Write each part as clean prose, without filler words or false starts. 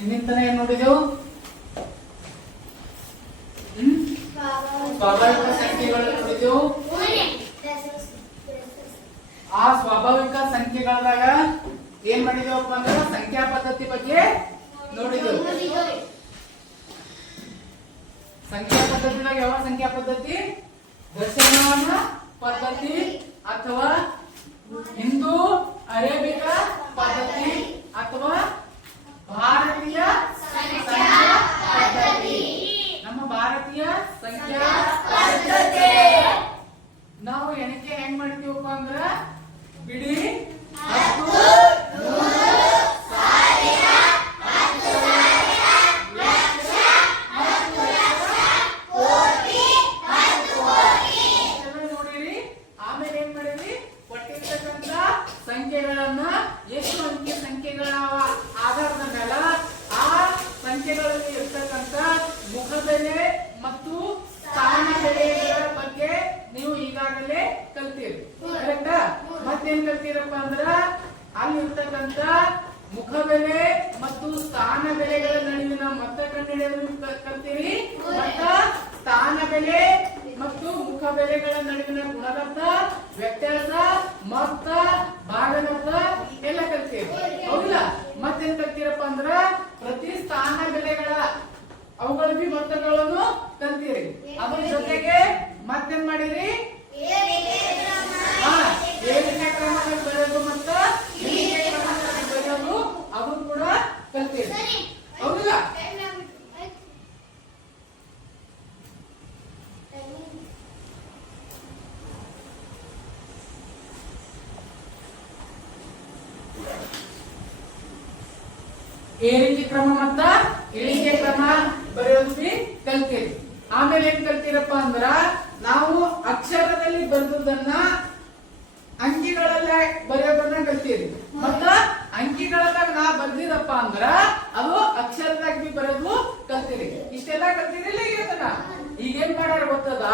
ಇನ್ನಿಂತನ ಏನ್ ನೋಡಿದೆವು? ಸ್ವಾಭಾವಿಕ ಸಂಖ್ಯೆಗಳು ನೋಡಿದೆವು. ಆ ಸ್ವಾಭಾವಿಕ ಸಂಖ್ಯೆಗಳಾಗ ಏನ್ ಮಾಡಿದೇವಪ್ಪ ಅಂದ್ರೆ ಸಂಖ್ಯಾ ಪದ್ಧತಿ ಬಗ್ಗೆ ನೋಡಿದೆವು. ಸಂಖ್ಯಾ ಪದ್ಧತಿದಾಗ ಯಾವ ಸಂಖ್ಯಾ ಪದ್ಧತಿ? ದಶಮಾನ ಪದ್ಧತಿ ಅಥವಾ ಹಿಂದೂ ಅರೇಬಿಕ ಪದ್ಧತಿ ಅಥವಾ ಭಾರತೀಯ ಸಂಖ್ಯಾ ಪದ್ಧತಿ. ನಮ್ಮ ಭಾರತೀಯ ಸಂಖ್ಯಾ ಪದ್ಧತಿ ನಾವು ಎಣಿಕೆ ಹೆಂಗ್ ಮಾಡ್ತೀವಪ್ಪ ಅಂದ್ರ ಬಿಡಿ 10, 100, 1000, 10,000, ಲಕ್ಷ, 10,00,000, ಕೋಟಿ, 10,00,000 ನೋಡಿರಿ. ಆಮೇಲೆ ಏನ್ ಮಾಡಿರಿ? ಕೊಟ್ಟಿರ್ತಕ್ಕಂಥ ಸಂಖ್ಯೆಗಳನ್ನ ಎಷ್ಟು ಅಂಕಿ ಸಂಖ್ಯೆಗಳ ಆಧಾರದ ಮೇಲೆ ಆ ಸಂಖ್ಯೆಗಳಲ್ಲಿ ಇರ್ತಕ್ಕಂಥ ಮುಖಬೆಲೆ ಮತ್ತು ಸ್ಥಾನ ಬೆಲೆಗಳ ಬಗ್ಗೆ ನೀವು ಈಗಾಗಲೇ ಕಲ್ತೀರಿ. ಕರೆಕ್ಟಾ? ಮತ್ತೇನ್ ಕಲ್ತೀರಪ್ಪ ಅಂದ್ರ ಅಲ್ಲಿ ಇರ್ತಕ್ಕಂಥ ಮುಖಬೆಲೆ ಮತ್ತು ಸ್ಥಾನ ಬೆಲೆಗಳ ನಡುವಿನ ಮೊತ್ತ ಕಂಡುಹಿಡಿಯಲು ಕಲ್ತೀರಿ. ಮತ್ತ ಸ್ಥಾನ ಬೆಲೆ ಮತ್ತು ಮುಖ ಬೆಲೆಗಳ ನಡುವಿನ ಗುಣಲಬ್ಧ, ವ್ಯತ್ಯಾಸ, ಮೊತ್ತ, ಭಾಗಲಬ್ಧ ಎಲ್ಲ ಕಲ್ತೀರಿ. ಹೌದಿಲ್ಲ? ಮತ್ತೇನ್ ಕಲ್ತೀರಪ್ಪ ಅಂದ್ರ ಪ್ರತಿ ಸ್ಥಾನ ಬೆಲೆಗಳ ಅವುಗಳ ಮೊತ್ತಗಳನ್ನು ಕಲ್ತೀರಿ. ಅದ್ರ ಜೊತೆಗೆ ಮತ್ತೇನ್ ಮಾಡಿರಿ? ಏರಿಕೆ ಕ್ರಮದಲ್ಲಿ ಬರೆಯೋದು ಮತ್ತ ಇಳಿಕೆ ಕ್ರಮದಲ್ಲಿ ಬರೆಯೋದು ಅದು ಕೂಡ ಕಲ್ತೀರಿ. ಹೌದಿಲ್ಲ? ಏರಿಕೆ ಕ್ರಮ ಮತ್ತ ಇಳಿಕೆ ಕ್ರಮ ಬರೆಯೋದು ಬಿ ಕಲ್ತೀರಿ. ಆಮೇಲೆ ಏನ್ ಕಲ್ತೀರಪ್ಪ ಅಂದ್ರ ನಾವು ಅಕ್ಷರದಲ್ಲಿ ಬರೆದನ್ನ ಅಂಕಿಗಳಲ್ಲ ಬರೆಯೋದನ್ನ ಕಲ್ತೀರಿ. ಮತ್ತ ಅಂಕಿಗಳದಾಗ ನಾ ಬರ್ದಿದಪ್ಪ ಅಂದ್ರ ಅದು ಅಕ್ಷರದಾಗ ಬಿ ಬರೆಯೋದು ಕಲ್ತೀರಿ. ಇಷ್ಟೆಲ್ಲ ಕಲ್ತೀರಿಲ್ಲ ಇವತ್ತನ. ಈಗೇನ್ ಮಾಡ್ಯಾರ ಗೊತ್ತದ?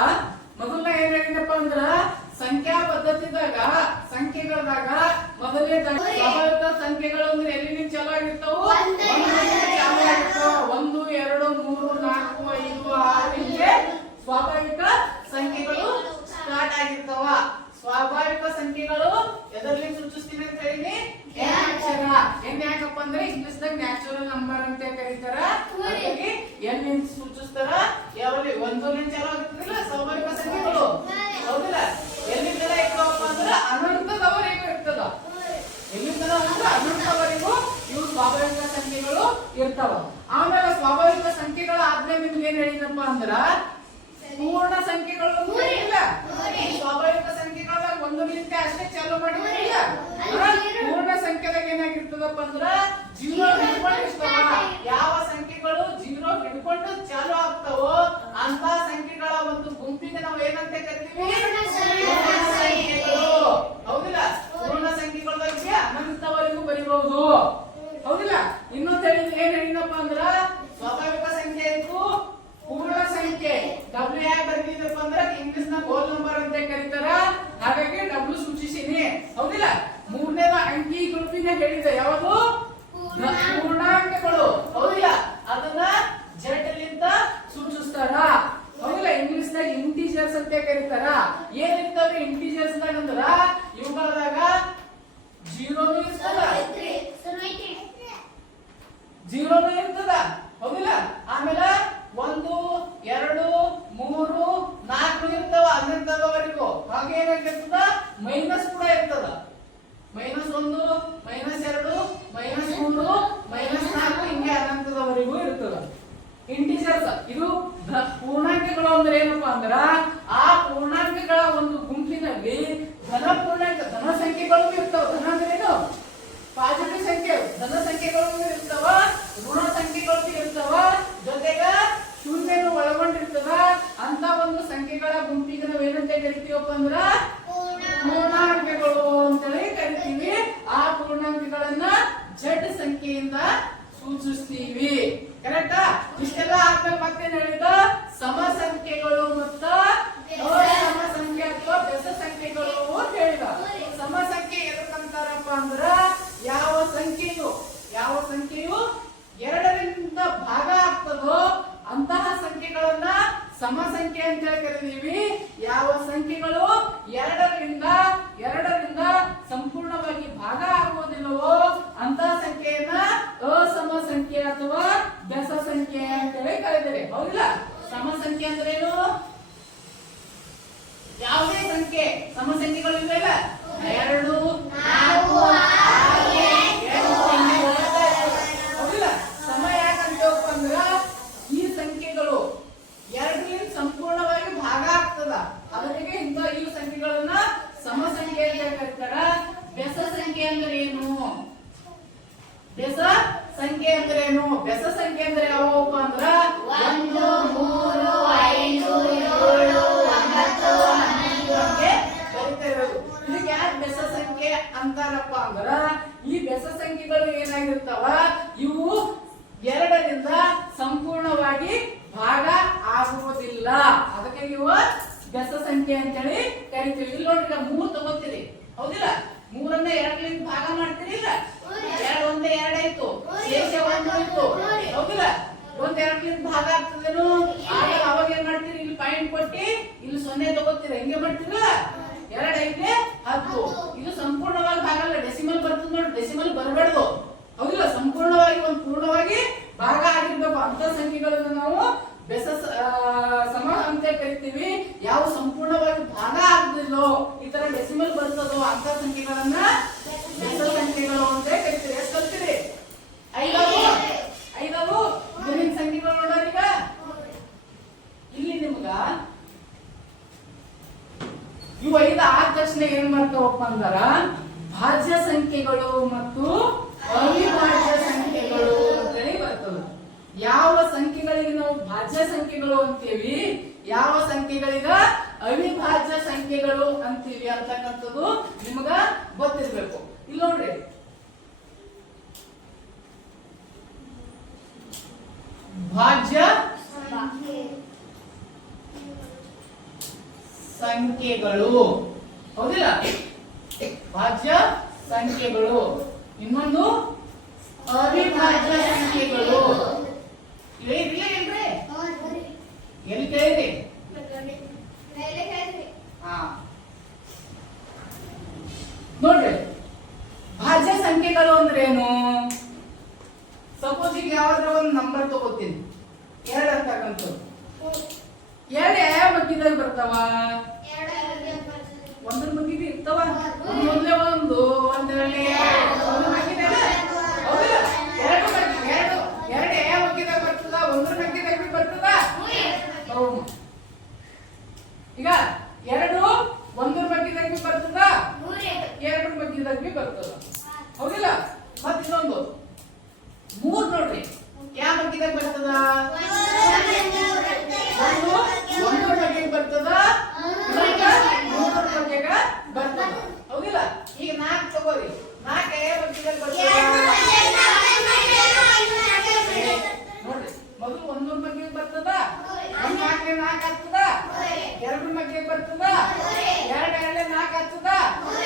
ಮೊದಲ ಏನ್ ಹೇಳಿದಪ್ಪ ಅಂದ್ರ ಸಂಖ್ಯಾ ಪದ್ಧತಿದಾಗ ಸಂಖ್ಯೆಗಳದಾಗ ಮೊದಲನೇ ಸ್ವಾಭಾವಿಕ ಸಂಖ್ಯೆಗಳು ಅಂದ್ರೆ ಎಲ್ಲಿಂದ ಚಾಲು ಆಗಿರ್ತಾವು? 1, 2, 3, 4, 5, 6 ಹಿಂಗೆ ಸ್ವಾಭಾವಿಕ ಸಂಖ್ಯೆಗಳು ಸ್ಟಾರ್ಟ್ ಆಗಿರ್ತಾವ. ಸ್ವಾಭಾವಿಕ ಸಂಖ್ಯೆಗಳು ಎದರಲ್ಲಿ ಸೂಚಿಸ್ತೀನಿ ಅಂತ ಹೇಳಿ ಅಕ್ಷರ. ಏನ್ ಯಾಕಪ್ಪ ಅಂದ್ರೆ ಇಂಗ್ಲಿಷ್ ದಾಗ ನ್ಯಾಚುರಲ್ ನಂಬರ್ ಅಂತ ಕರೀತಾರ. ಎಲ್ಲಿಂದ ಸೂಚಿಸ್ತಾರ? ಯಾವಲ್ಲಿ 1 ಚಾಲು ಆಗ್ತದಿಲ್ಲ ಸ್ವಾಭಾವಿಕ ಸಂಖ್ಯೆಗಳು. ಹೌದಿಲ್ಲ? ಎಲ್ಲಿಂದ ಇರ್ತಾವಪ್ಪ ಅಂದ್ರೆ ಅನಂತದವರೆಗೂ ಇರ್ತದ. ಎಲ್ಲಿಂದ ಅಂದ್ರೆ ಅನಂತವರೆಗೂ ಇವು ಸ್ವಾಭಾವಿಕ ಸಂಖ್ಯೆಗಳು ಇರ್ತಾವ. ಆಮೇಲೆ ಸ್ವಾಭಾವಿಕ ಸಂಖ್ಯೆಗಳು ಆದ್ಮೇಲೆ ನಿಮ್ಗೆ ಏನ್ ಹೇಳಿದಪ್ಪ ಅಂದ್ರ ಪೂರ್ಣ ಸಂಖ್ಯೆಗಳು ಇಲ್ಲ. ಸ್ವಾಭಾವಿಕ ಸಂಖ್ಯೆಗಳಾಗ 1 ಅಷ್ಟೇ ಚಾಲು ಮಾಡಿಲ್ಲ. ಪೂರ್ಣ ಸಂಖ್ಯೆದಾಗ ಏನಾಗಿರ್ತದಪ್ಪ ಅಂದ್ರ 0 ಹಿಡ್ಕೊಂಡು ಇರ್ತಾವ. ಯಾವ ಸಂಖ್ಯೆಗಳು 0 ಹಿಡ್ಕೊಂಡು ಚಾಲು ಆಗ್ತಾವೋ ಅಂತ ಸಂಖ್ಯೆಗಳ ಒಂದು ಗುಂಪಿಗೆ ನಾವು ಏನಂತ ಕರಿತೀವಿ? ಸಂಖ್ಯೆಗಳು. ಹೌದಿಲ್ಲ? ಪೂರ್ಣ ಸಂಖ್ಯೆಗಳಾಗಿ ಅನಂತವರೆಗೂ ಬರೀಬಹುದು. ಹೌದಿಲ್ಲ? ಇನ್ನೊಂದು ಏನ್ ಹೇಳಿದಪ್ಪ ಅಂದ್ರ ಸ್ವಾಭಾವಿಕ ಸಂಖ್ಯೆ ಇತ್ತು, ಪೂರ್ಣ ಸಂಖ್ಯೆ W ಯಾಕೆ ಬರ್ತಿದಪ್ಪ ಅಂದ್ರೆ ಇಂಗ್ಲಿಷ್ ನ ಹೋಲ್ ನಂಬರ್ ಅಂತ ಕರೀತಾರ. ಹಾಗಾಗಿ W ಸೂಚಿಸಿನಿ. ಹೌದಿಲ್ಲ? ಮೂರನೇದ ಅಂಕಿ ಗುಂಪಿನ ಹೇಳಿದೆ ಯಾವುದು? ಪೂರ್ಣಾಂಕಗಳು. ಹೌದಿಲ್ಲ? ಅದನ್ನ Z ಲಿಂದ ಸೂಚಿಸ್ತಾರ. ಹೌದಿಲ್ಲ? ಇಂಗ್ಲಿಷ್ ನಾಗ ಇಂಟಿಜರ್ಸ್ ಅಂತ ಕರೀತಾರ. ಏನಿರ್ತಾವ್ರಿ ಇಂಟಿಜರ್ಸ್ ದಾಗ ಅಂದ್ರ ಇವುಗಳದಾಗ 0 ಇರ್ತದ, 0 ಇರ್ತದ. ಹೌದಿಲ್ಲ? ಆಮೇಲೆ 1, 2, 3, 4 ಇರ್ತಾವ ಅನಂತದವರೆಗೂ. ಹಾಗೆ ಏನಾಗಿರ್ತದ? ಮೈನಸ್ ಕೂಡ ಇರ್ತದ. -1, -2, -3, -4 ಹಿಂಗೆ ಅನಂತದವರೆಗೂ ಇರ್ತದ. ಇಂಟಿಜರ್ಸ್ ಇದು ಪೂರ್ಣಾಂಕಗಳು ಅಂದ್ರೆ ಏನಪ್ಪಾ ಅಂದ್ರ ಆ ಪೂರ್ಣಾಂಕಗಳ ಒಂದು ಗುಂಪಿನಲ್ಲಿ ಧನ ಪೂರ್ಣಾಂಕ ಧನ ಸಂಖ್ಯೆಗಳು ಇರ್ತಾವ. ಧನ ಅಂದ್ರೆ ಏನು? ಪಾಸಿಟಿವ್ ಸಂಖ್ಯೆ. ಧನ ಸಂಖ್ಯೆಗಳು ಇರ್ತಾವ, ಋಣ ಸಂಖ್ಯೆಗಳು ಇರ್ತಾವ, ಜೊತೆಗ ಶೂನ್ಯನು ಒಳಗೊಂಡಿರ್ತದ. ಅಂತ ಒಂದು ಸಂಖ್ಯೆಗಳ ಗುಂಪಿಗೆ ನಾವ್ ಏನಂತ ಕರಿತೀವಪ್ಪ ಅಂದ್ರ ಪೂರ್ಣಾಂಕಗಳು ಅಂತೇಳಿ ಕರಿತೀವಿ. ಸಂಖ್ಯೆ ಅಂತ ಕರೀತಾರ. ಬೆಸ ಸಂಖ್ಯೆ ಅಂದ್ರೆ ಏನು? ಬೆಸ ಸಂಖ್ಯೆ ಅಂದ್ರೆ ಏನು? ಬೆಸ ಸಂಖ್ಯೆ ಅಂದ್ರೆ ಯಾವಪ್ಪ ಅಂದ್ರ 1, 3, 5, 7, 9, 11 ಅಂತ ಬರೀತಾ ಇರೋದು. ಇದಕ್ಕೆ ಯಾಕೆ ಬೆಸ ಸಂಖ್ಯೆ ಅಂತಾರಪ್ಪ ಅಂದ್ರ ಈ ಬೆಸ ಸಂಖ್ಯೆಗಳು ಏನಾಗಿರ್ತಾವ, ಇವು 2ರಿಂದ ಸಂಪೂರ್ಣವಾಗಿ ಭಾಗ ಆಗುವುದಿಲ್ಲ. ಅದಕ್ಕೆ ನೀವು ಬೆಸ ಸಂಖ್ಯೆ ಅಂತೇಳಿ ಕರಿತೀವಿ. ಇಲ್ಲಿ ನೋಡ್ರಿ 3 ತಗೋತೀರಿ, ಹೌದಿಲ್ಲ? 3ಅನ್ನ 2ರಿಂದ ಭಾಗ ಮಾಡ್ತೀರಿ ಇಲ್ಲ? 2 ಒಂದೇ 2 ಆಯ್ತು, ಶೇಷ 1 ಇತ್ತು, ಹೌದಿಲ್ಲ? 1 2ರಿಂದ ಭಾಗ ಆಗ್ತದೇನು? ಅವಾಗ ಏನ್ ಮಾಡ್ತೀರಿ? ಇಲ್ಲಿ ಪಾಯಿಂಟ್ ಕೊಟ್ಟಿ ಇಲ್ಲಿ 0 ತಗೋತೀರಿ. ಹೆಂಗೆ ಮಾಡ್ತೀರಲ್ಲ? 2 5 10. ಇದು ಸಂಪೂರ್ಣವಾಗಿ ಭಾಗ ಅಲ್ಲ, ಡೆಸಿಮಲ್ ಬರ್ತದೆ ನೋಡಿ. ಡೆಸಿಮಲ್ ಬರಬಾರ್ದು, ಹೌದಿಲ್ಲ? ಸಂಪೂರ್ಣವಾಗಿ ಪೂರ್ಣವಾಗಿ ಭಾಗ ಆಗಿರ್ಬೇಕು. ಅಂತ ಸಂಖ್ಯೆಗಳನ್ನು ನಾವು ಬೆಸ ಸಮ ಅಂತ ಕರಿತೀವಿ. ಯಾವ ಸಂಪೂರ್ಣವಾಗಿ ಭಾಗ ಆಗುದಿಲ್ಲೋ, ಈ ತರ ಡೆಸಿಮಲ್ ಬರ್ತದೋ ಅಂತ ಸಂಖ್ಯೆಗಳನ್ನ ಬೆಸ ಸಂಖ್ಯೆಗಳು ಅಂತ ಕರಿತೀವಿ. ಎಷ್ಟು ಕಲ್ತೀರಿ? 5 ಮುಂದಿನ ಸಂಖ್ಯೆಗಳು ನೋಡೋಣ. ಈಗ ಇಲ್ಲಿ ನಿಮ್ಗ ಇವು 5 ಆದ ತಕ್ಷಣ ಏನ್ ಮಾಡ್ತಾವಪ್ಪ ಅಂದಾರ, ಭಾಜ್ಯ ಸಂಖ್ಯೆಗಳು ಮತ್ತು ಅವಿಭಾಜ್ಯ ಸಂಖ್ಯೆಗಳು ಅಂತೇಳಿ ಬರ್ತವೆ. ಯಾವ ಸಂಖ್ಯೆಗಳಿಗೆ ನಾವು ಭಾಜ್ಯ ಸಂಖ್ಯೆಗಳು ಅಂತೀವಿ, ಯಾವ ಸಂಖ್ಯೆಗಳಿಗ ಅವಿಭಾಜ್ಯ ಸಂಖ್ಯೆಗಳು ಅಂತೀವಿ ಅಂತಕ್ಕಂಥದ್ದು ನಿಮಗ ಗೊತ್ತಿರ್ಬೇಕು. ಇಲ್ಲಿ ನೋಡ್ರಿ, ಭಾಜ್ಯ ಸಂಖ್ಯೆಗಳು, ಹೌದಿಲ್ಲ? ಭಾಜ್ಯ ಸಂಖ್ಯೆಗಳು. ಇನ್ನೊಂದು ಅವಿಭಾಜ್ಯ ಸಂಖ್ಯೆಗಳು. ಕೇಳಿದ್ರಿ ಏನ್ರಿ? ಎಲ್ಲಿ ಕೇಳಿದ್ರಿ? ನೋಡ್ರಿ, ಭಾಜ್ಯ ಸಂಖ್ಯೆಗಳು ಅಂದ್ರೆ ಏನು? ಸಪೋಸ್ ಈಗ ಯಾವ್ದಾರ ಒಂದು ನಂಬರ್ ತಗೋತೀನಿ, 2 ಅಂತಕ್ಕಂಥದ್ದು. 2 ಯಾವ ಮಧ್ಯದಲ್ಲಿ ಬರ್ತಾವ? 1ರ ಮಧ್ಯದಲ್ಲಿ ಇರ್ತಾವ. ಒಂದೊಂದೇ 1, ಒಂದರಲ್ಲಿ 1 ಮಧ್ಯದಲ್ಲಿ, ಹೌದಿಲ್ಲ? 2 ಯಾವ ಮಧ್ಯದಾಗ ಬರ್ತದ? 1ರ ಮಧ್ಯದಲ್ಲಿ ಬರ್ತದ. ಈಗ 2 1ರ ಮಧ್ಯದಲ್ಲಿ ಬರ್ತದ, 2ರ ಮಧ್ಯದಲ್ಲಿ ಬರ್ತದ, ಹೌದಿಲ್ಲ? ಮತ್ತೆ ಇನ್ನೊಂದು 3 ನೋಡ್ರಿ, ಯಾವ ಮಧ್ಯದಾಗ ಬರ್ತದ? 1ರ ಮಧ್ಯಕ್ಕೆ ಬರ್ತದ, 3ರ ಮಧ್ಯಗ ಬರ್ತದ, ಹೌದಿಲ್ಲ? ಈಗ 4 ತಗೋರಿ, 4 ಯಾವ ಮಧ್ಯದಲ್ಲಿ ಬರ್ತದ? ನೋಡ್ರಿ, ಮೊದಲು 1ರ ಮಧ್ಯಕ್ಕೆ ಬರ್ತದ, 1 4 4 ಆಗ್ತದ, 2ರ ಮಧ್ಯಕ್ಕೆ ಬರ್ತದ, 2 2 4 ಆಗ್ತದ,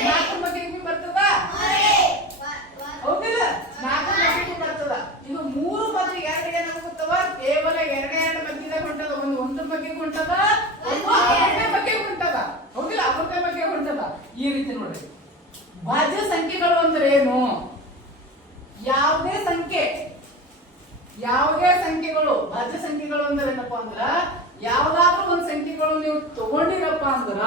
4ರ ಮಧ್ಯಕ್ಕೆ ಬರ್ತದ, ಹೌದಿಲ್ಲ? 4ರ ಮಧ್ಯಕ್ಕೆ ಬರ್ತದ. ಇದು 3 ಮತ್ತು 2 ಏನಾಗುತ್ತವ? ಕೇವಲ 2 ಮಧ್ಯದಾಗ ಹೊಂಟದ. ಒಂದು 1ರ ಮಧ್ಯಕ್ಕೆ ಹೊಂಟದ, ಒಂದು 2ರ ಮಧ್ಯಕ್ಕೆ ಹೊಂಟದ, ಹೌದಿಲ್ಲ? 2ರ ಮಧ್ಯಕ್ಕೆ ಹೊಂಟದ. ಈ ರೀತಿ ನೋಡ್ರಿ, ಭಾಜ್ಯ ಸಂಖ್ಯೆಗಳು ಅಂದ್ರೆ ಏನು? ಯಾವುದೇ ಸಂಖ್ಯೆಗಳು ಭಾಜ್ಯ ಸಂಖ್ಯೆಗಳು ಅಂದ್ರೆ ಏನಪ್ಪಾ ಅಂದ್ರ, ಯಾವ್ದಾದ್ರೂ ಒಂದ್ ಸಂಖ್ಯೆಗಳು ನೀವು ತಗೊಂಡಿರಪ್ಪ ಅಂದ್ರ,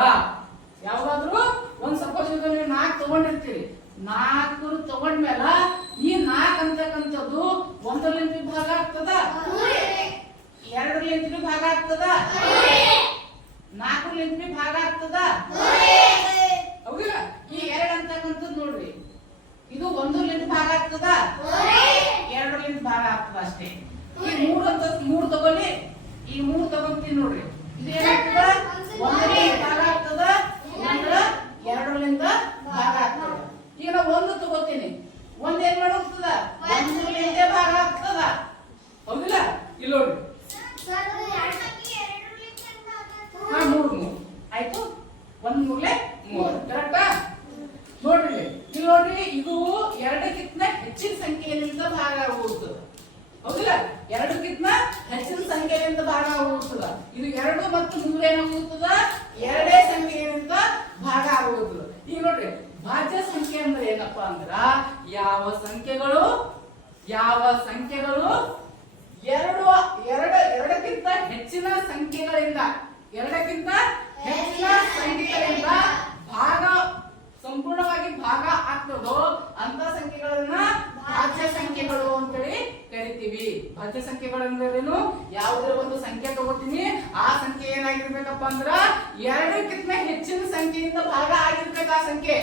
ಯಾವ್ದಾದ್ರೂ ಒಂದ್ ಸಪೋಸ್ ನೀವು 4 ತಗೊಂಡಿರ್ತೀರಿ, 4 ತಗೊಂಡ್ಮೇಲ ಈ 4 ಅಂತಕ್ಕಂಥದ್ದು 1ರಿಂದ ಭಾಗ ಆಗ್ತದ, 2ರಿಂದ ಭಾಗ ಆಗ್ತದ, 4ರಿಂದ ಭಾಗ ಆಗ್ತದ, ಹೌದಿಲ್ಲ? ಈ 2 ಅಂತಕ್ಕಂಥದ್ದು ನೋಡ್ರಿ, ಇದು 1ರಿಂದ ಭಾಗ ಆಗ್ತದ, 2ರಿಂದ ಭಾಗ ಆಗ್ತದ ಅಷ್ಟೇ. ಈ 3 ಅಂತ 3 ತಗೊಳ್ಳಿ, ಈ 3 ತಗೊಂತೀನಿ ನೋಡ್ರಿ, ಇದು ಏನಾಗ್ತದ? 1ರಿಂದ ಭಾಗ ಆಗ್ತದ, 2ರಿಂದ ಭಾಗ ಆಗ್ತದ. ಈಗ ನಾವು 1 ತಗೋತೀನಿ, 1 ಏನ್ ಮಾಡೋಗ್ತದ? 1ರಿಂದ ಭಾಗ ಆಗ್ತದ, ಹೌದಿಲ್ಲ? ಇಲ್ಲಿ ನೋಡ್ರಿ, 3 ಆಯ್ತು. 1 3 3 ಕರೆಕ್ಟಾ? ನೋಡ್ರಿ, ಇಲ್ಲಿ ನೋಡ್ರಿ, ಇದು 2ಕ್ಕಿಂತ ಹೆಚ್ಚಿನ ಸಂಖ್ಯೆಯಿಂದ ಭಾಗ ಆಗುತ್ತದೆ, ಹೌದಿಲ್ಲ? 2ಕ್ಕಿಂತ ಹೆಚ್ಚಿನ ಸಂಖ್ಯೆಯಿಂದ ಭಾಗ ಆಗುತ್ತದ. ಇದು 2 ಮತ್ತು 3 ಏನಾಗುತ್ತದ? 2 ಸಂಖ್ಯೆಯಿಂದ ಭಾಗ ಆಗುತ್ತದೆ. ಈಗ ನೋಡ್ರಿ, ಭಾಜ್ಯ ಸಂಖ್ಯೆ ಅಂದ್ರೆ ಏನಪ್ಪಾ ಅಂದ್ರ, ಯಾವ ಸಂಖ್ಯೆಗಳು 2ಕ್ಕಿಂತ ಹೆಚ್ಚಿನ ಸಂಖ್ಯೆಗಳಿಂದ ಭಾಗ ಸಂಪೂರ್ಣವಾಗಿ ಭಾಗ ಆಗ್ತದೋ ಅಂತ ಸಂಖ್ಯೆಗಳನ್ನ ಭಾಜ್ಯ ಸಂಖ್ಯೆಗಳು ಅಂತೇಳಿ ಕರಿತೀವಿ. ಭಾಜ್ಯ ಸಂಖ್ಯೆಗಳೆಂದರೇನು? ಯಾವುದೇ ಒಂದು ಸಂಖ್ಯೆ ತಗೋತೀನಿ, ಆ ಸಂಖ್ಯೆ ಏನಾಗಿರ್ಬೇಕಪ್ಪ ಅಂದ್ರ ಎರಡಕ್ಕಿಂತ ಹೆಚ್ಚಿನ ಸಂಖ್ಯೆಯಿಂದ ಭಾಗ ಆಗಿರ್ಬೇಕು ಆ ಸಂಖ್ಯೆ.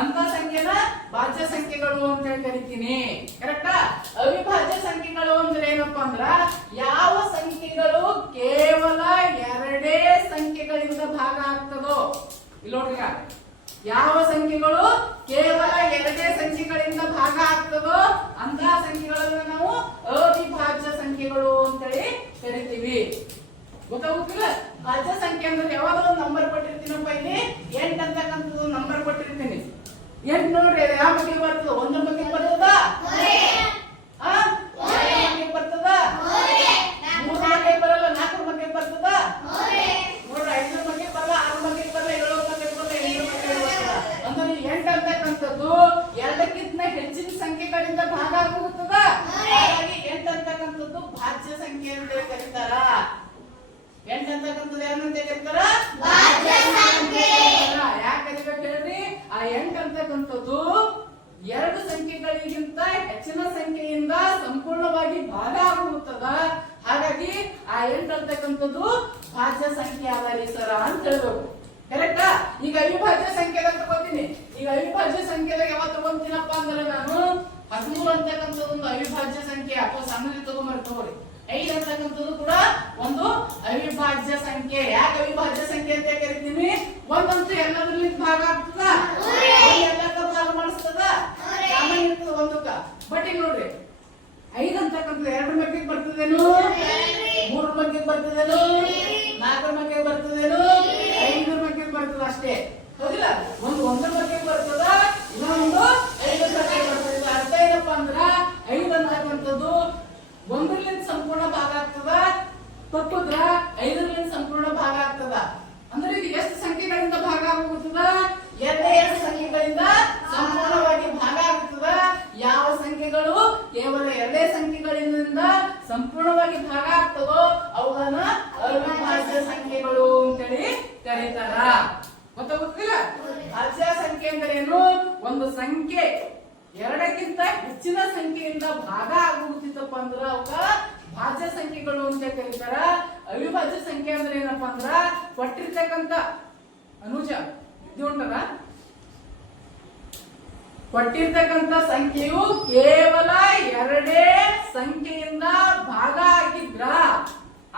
ಅಂತ ಸಂಖ್ಯೆನ ಭಾಜ್ಯ ಸಂಖ್ಯೆಗಳು ಅಂತ ಹೇಳಿ ಕರಿತೀನಿ. ಕರೆಕ್ಟಾ? ಅವಿಭಾಜ್ಯ ಸಂಖ್ಯೆಗಳು ಅಂದ್ರೆ ಏನಪ್ಪಾ ಅಂದ್ರ ಯಾವ ಸಂಖ್ಯೆಗಳು ಕೇವಲ ಎರಡೇ ಸಂಖ್ಯೆಗಳಿಂದ ಭಾಗ ಆಗ್ತದೋ. ಇಲ್ಲಿ ನೋಡ್ರಿ, ಯಾವ ಸಂಖ್ಯೆಗಳು ಕೇವಲ ಎರಡೇ ಸಂಖ್ಯೆಗಳಿಂದ ಭಾಗ ಆಗ್ತದೋ ಅಂತಹ ಸಂಖ್ಯೆಗಳನ್ನು ನಾವು ಅವಿಭಾಜ್ಯ ಸಂಖ್ಯೆಗಳು ಅಂತೇಳಿ ಕರಿತೀವಿ. ಗೊತ್ತಾಗುತ್ತಿಲ್ಲ? ಭಾಜ್ಯ ಸಂಖ್ಯೆ ಅಂದ್ರೆ ಯಾವಾಗಲೂ ಒಂದು ನಂಬರ್ ಕೊಟ್ಟಿರ್ತೀನಪ್ಪ, ಇಲ್ಲಿ 8 ಅಂತಕ್ಕಂಥದ್ದು ನಂಬರ್ ಕೊಟ್ಟಿರ್ತೀನಿ. 8 ನೋಡ್ರಿ, ಯಾವ ಮಟ್ಟಿಗೆ ಬರ್ತದ? 1 ಮಟ್ಟಿಗೆ ಬರ್ತದ, 2 ಮಟ್ಟಿಗೆ ಬರ್ತದ, 3 ಮಟ್ಟಿಗೆ ಬರಲ್ಲ, 4 ಮಟ್ಟಿಗೆ ಬರ್ತದ, ನೋಡ್ರಿ 5 ಮಟ್ಟಿಗೆ ಬರಲ್ಲ, 6 ಮಟ್ಟಿಗೆ ಬರಲ್ಲ, 7 ಮಟ್ಟಿಗೆ ಬರಲ್ಲ, 8 ಮಟ್ಟಿಗೆ ಬರ್ತದ. ಅಂದ್ರೆ 8 ಅಂತಕ್ಕಂಥದ್ದು ಎರಡಕ್ಕಿಂತ ಹೆಚ್ಚಿನ ಸಂಖ್ಯೆಗಳಿಂದ ಭಾಗ ಆಗುತ್ತದ. ಹಾಗಾಗಿ 8 ಅಂತಕ್ಕಂಥದ್ದು ಭಾಜ್ಯ ಸಂಖ್ಯೆ ಅಂತ ಕರೀತಾರ. 8 ಅಂತಕ್ಕಂಥದ್ದು ಏನಂತ ಕರೀತಾರ? ಭಾಜ್ಯ ಸಂಖ್ಯೆ. ಯಾಕೆ ಕರಿಬೇಕು ಹೇಳ್ರಿ? ಆ 8 ಅಂತಕ್ಕಂಥದ್ದು ಎರಡು ಸಂಖ್ಯೆಗಳಿಗಿಂತ ಹೆಚ್ಚಿನ ಸಂಖ್ಯೆಯಿಂದ ಸಂಪೂರ್ಣವಾಗಿ ಭಾಗ ಆಗುತ್ತದ. ಹಾಗಾಗಿ ಆ 8 ಅಂತಕ್ಕಂಥದ್ದು ಭಾಜ್ಯ ಸಂಖ್ಯೆ ಆಧಾರಿ ಸರ ಅಂತ ಹೇಳ್ಬೇಕು. ಕರೆಕ್ಟಾ? ಈಗ ಅವಿಭಾಜ್ಯ ಸಂಖ್ಯೆದಾಗ ತಗೋತೀನಿ. ಈಗ ಅವಿಭಾಜ್ಯ ಸಂಖ್ಯೆದಾಗ ಯಾವಾಗ ತಗೊಂತೀನಪ್ಪ ಅಂದ್ರೆ ನಾನು 13 ಅಂತಕ್ಕಂಥದ್ದು ಒಂದು ಅವಿಭಾಜ್ಯ ಸಂಖ್ಯೆ ಅಥವಾ ಸಣ್ಣದಿ ತಗೊಂಡ್ಬರ್ತೀವಿ. 5 ಅಂತಕ್ಕಂಥದ್ದು ಕೂಡ ಒಂದು ಅವಿಭಾಜ್ಯ ಸಂಖ್ಯೆ. ಯಾಕೆ ಅವಿಭಾಜ್ಯ ಸಂಖ್ಯೆ ಅಂತ ಕರಿತೀನಿ? ಒಂದಂತೂ ಎಲ್ಲದರಲ್ಲಿ ಭಾಗ ಆಗ್ತದ, ಎಲ್ಲಕ್ಕ ಭಾಗ ಮಾಡಿಸ್ತದ, ಸಾಮಾನ್ಯ ಇರ್ತದ ಒಂದಕ್ಕ. ಬಟ್ ಈಗ ನೋಡ್ರಿ, 5 ಅಂತಕ್ಕಂಥದ್ದು 2 ಮಟ್ಟಿಗೆ ಬರ್ತದೇನು, 3 ಮಟ್ಟಿಗೆ ಬರ್ತದೇನು, 4 ಮಟ್ಟಿಗೆ ಬರ್ತದೇನು, 5 ಮಟ್ಟಿಗೆ ಬರ್ತದ ಅಷ್ಟೇ. ಹೌದಿಲ್ಲ? ಒಂದು 1 ಮಟ್ಟಿಗೆ ಬರ್ತದ, ಇನ್ನೊಂದು 5 ಮಟ್ಟಿಗೆ ಬರ್ತದ. ಅರ್ಥ ಏನಪ್ಪಾ ಅಂದ್ರ 5 ಅಂತಕ್ಕಂಥದ್ದು 1ರಿಂದ ಸಂಪೂರ್ಣ ಭಾಗ ಆಗ್ತದ, ತಪ್ಪದ್ರ 5ರಿಂದ ಸಂಪೂರ್ಣ ಭಾಗ ಆಗ್ತದ. ಅಂದ್ರೆ ಇದು ಎಷ್ಟು ಸಂಖ್ಯೆಗಳಿಂದ ಭಾಗ ಆಗುತ್ತದ? ಎರಡೇ ಸಂಖ್ಯೆಗಳಿಂದ ಸಂಪೂರ್ಣವಾಗಿ ಭಾಗ ಆಗುತ್ತದ. ಯಾವ ಸಂಖ್ಯೆಗಳು ಕೇವಲ ಎರಡೇ ಸಂಖ್ಯೆಗಳಿಂದ ಸಂಪೂರ್ಣವಾಗಿ ಭಾಗ ಆಗ್ತದೋ ಅವುಗಳನ್ನ ಅವಿಭಾಜ್ಯ ಸಂಖ್ಯೆಗಳು ಅಂತೇಳಿ ಕರೀತಾರ. ಗೊತ್ತಾಗುತ್ತಿಲ್ಲ? ಭಾಜ್ಯ ಸಂಖ್ಯೆ ಅಂದ್ರೆ ಏನು? ಒಂದು ಸಂಖ್ಯೆ ಎರಡಕ್ಕಿಂತ ಹೆಚ್ಚಿನ ಸಂಖ್ಯೆಯಿಂದ ಭಾಗ ಆಗುತ್ತಿತ್ತಪ್ಪ ಅಂದ್ರ ಅವಕ್ಕ ಭಾಜ್ಯ ಸಂಖ್ಯೆಗಳು ಅಂತ ಕರೀತಾರ. ಅವಿಭಾಜ್ಯ ಸಂಖ್ಯೆ ಅಂದ್ರೆ ಏನಪ್ಪಾ ಅಂದ್ರ ಕೊಟ್ಟಿರ್ತಕ್ಕಂಥ ಅನುಜ ಇದು ಉಂಟದ, ಕೊಟ್ಟಿರ್ತಕ್ಕಂಥ ಸಂಖ್ಯೆಯು ಕೇವಲ ಎರಡೇ ಸಂಖ್ಯೆಯಿಂದ ಭಾಗ ಆಗಿದ್ರ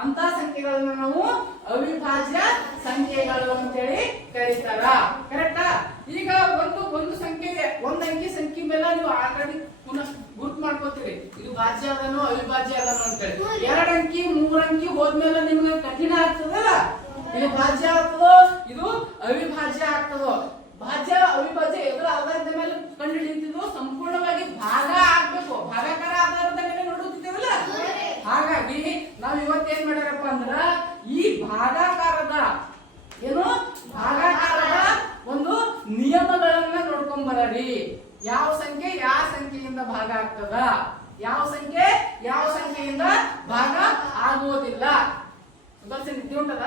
ಅಂತ ಸಂಖ್ಯೆಗಳನ್ನ ನಾವು ಅವಿಭಾಜ್ಯ ಸಂಖ್ಯೆಗಳು ಅಂತೇಳಿ ಕರೀತಾರ. ಕರೆಕ್ಟಾ? ಈಗ ಒಂದು ಸಂಖ್ಯೆ, ಒಂದು ಅಂಕಿ ಸಂಖ್ಯೆ ಮೇಲೆ ನೀವು ಆಲ್ರೆಡಿ ಪುನಃ ಗುರ್ತು ಮಾಡ್ಕೋತೀರಿ, ಇದು ಭಾಜ್ಯ ಅದನೋ ಅವಿಭಾಜ್ಯ ಅದನೋ ಅಂತೇಳಿ. 2 ಅಂಕಿ 3 ಅಂಕಿ ಹೋದ್ಮೇಲೆ ನಿಮ್ಗೆ ಕಠಿಣ ಆಗ್ತದಲ್ಲ, ಇದು ಭಾಜ್ಯ ಆಗ್ತದೋ ಇದು ಅವಿಭಾಜ್ಯ ಆಗ್ತದೋ. ಭಾಜ್ಯ ಅವಿಭಾಜ್ಯ ಎದುರ ಆಧಾರದ ಮೇಲೆ ಕಂಡು ಹಿಡಿತಿದ್ವು, ಸಂಪೂರ್ಣವಾಗಿ ಭಾಗ ಆಗ್ಬೇಕು, ಭಾಗಾಕಾರ ಆಧಾರದ ಮೇಲೆ ನೋಡುತ್ತಿದ್ದೇವಲ್ಲ. ಹಾಗಾಗಿ ನಾವ್ ಇವತ್ತೇನ್ ಮಾಡ್ಯಾರಪ್ಪ ಅಂದ್ರ ಈ ಭಾಗಾಕಾರದ ಏನು ಭಾಗಾಕಾರದ ಒಂದು ನಿಯಮಗಳನ್ನ ನೋಡ್ಕೊಂಡ್ ಬರೀ. ಯಾವ ಸಂಖ್ಯೆ ಯಾವ ಸಂಖ್ಯೆಯಿಂದ ಭಾಗ ಆಗ್ತದ, ಯಾವ ಸಂಖ್ಯೆ ಯಾವ ಸಂಖ್ಯೆಯಿಂದ ಭಾಗ ಆಗುವುದಿಲ್ಲ. ನಿದ್ದೆ ಉಂಟದ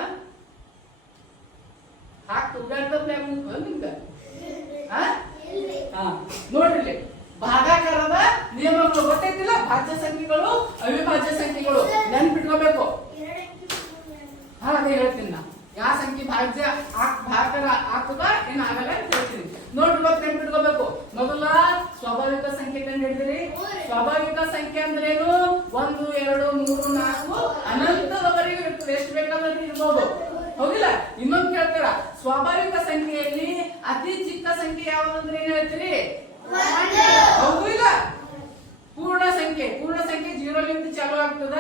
ನೋಡ್ರಿ, ಭಾಗಾಕಾರದ ನಿಯಮಗಳು ಗೊತ್ತೈತಿಲ್ಲ. ಭಾಜ್ಯ ಸಂಖ್ಯೆಗಳು ಅವಿಭಾಜ್ಯ ಸಂಖ್ಯೆಗಳು ನೆನ್ಪಿಟ್ಕೋಬೇಕು. ಅದೇ ಹೇಳ್ತೀನಿ ನಾ, ಯಾವ ಸಂಖ್ಯೆ ಭಾಜ್ಯ ಭಾಗಾಕಾರ ಆಗ್ತದ ಏನ್ ಆಗಲ್ಲ ಅಂತ ಹೇಳ್ತೀನಿ. ನೋಡ್ರಿ, ಇವತ್ತು ನೆನ್ಪಿಟ್ಕೋಬೇಕು. ಮೊದಲ ಸ್ವಾಭಾವಿಕ ಸಂಖ್ಯೆ ಕಂಡು ಹಿಡಿದಿರಿ. ಸ್ವಾಭಾವಿಕ ಸಂಖ್ಯೆ ಅಂದ್ರೆ ಏನು? 1 2 3 4 ಅನಂತದವರೆಗೂ ಇರ್ತದೆ, ಎಷ್ಟು ಬೇಕಾದ್ರೂ ಇರ್ಬೋದು. ಹೌದಿಲ್ಲ? ಇನ್ನೊಂದು ಕೇಳ್ತಾರ, ಸ್ವಾಭಾವಿಕ ಸಂಖ್ಯೆಯಲ್ಲಿ ಅತಿ ಚಿಕ್ಕ ಸಂಖ್ಯೆ ಯಾವ್ದಂದ್ರೆ ಏನ್ ಹೇಳ್ತೀರಿ? ಹೌದು ಇಲ್ಲ? ಪೂರ್ಣ ಸಂಖ್ಯೆ. ಪೂರ್ಣ ಸಂಖ್ಯೆ 0ಲಿಂದ ಚಾಲು ಆಗ್ತದ.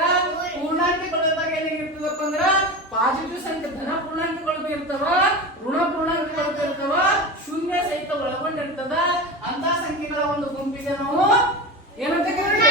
ಪೂರ್ಣಾಂಕಗಳದಾಗ ಏನಾಗಿರ್ತದಪ್ಪ ಅಂದ್ರ ಪಾಸಿಟಿವ್ ಸಂಖ್ಯೆ ಧನ ಪೂರ್ಣಾಂಕಗಳು ಇರ್ತವ, ಋಣ ಪೂರ್ಣಾಂಕಗಳು ಇರ್ತವ, ಶೂನ್ಯ ಸಹಿತ ಒಳಗೊಂಡಿರ್ತದ. ಅಂತ ಸಂಖ್ಯೆಗಳ ಒಂದು ಗುಂಪಿಗೆ ನಾವು ಏನಂತ ಕರೀತೀವಿ?